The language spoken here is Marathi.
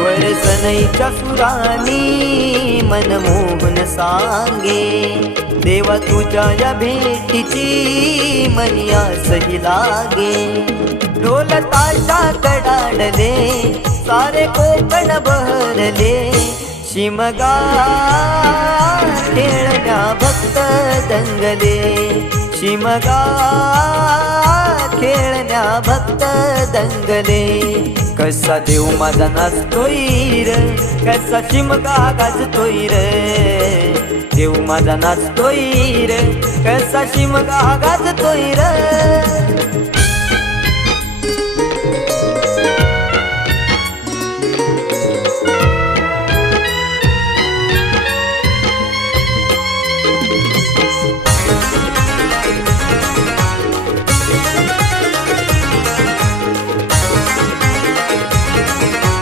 स्वर सनईच्या सुरानी मनमोहन सांगे, देवा तुझ्या या भेटीची मनी आसही लागे। ढोल ताशा कडाडले सारे कोकण बहरले, शिमगा खेळण्या भक्त दंगले, शिमगा खेळण्या भक्त दंगले। कसा देव माझा नाचतोय र, कसा शिमगा गाजतोय र, देव माझा नाचतोय र, कसा शिमगा गाजतोय र।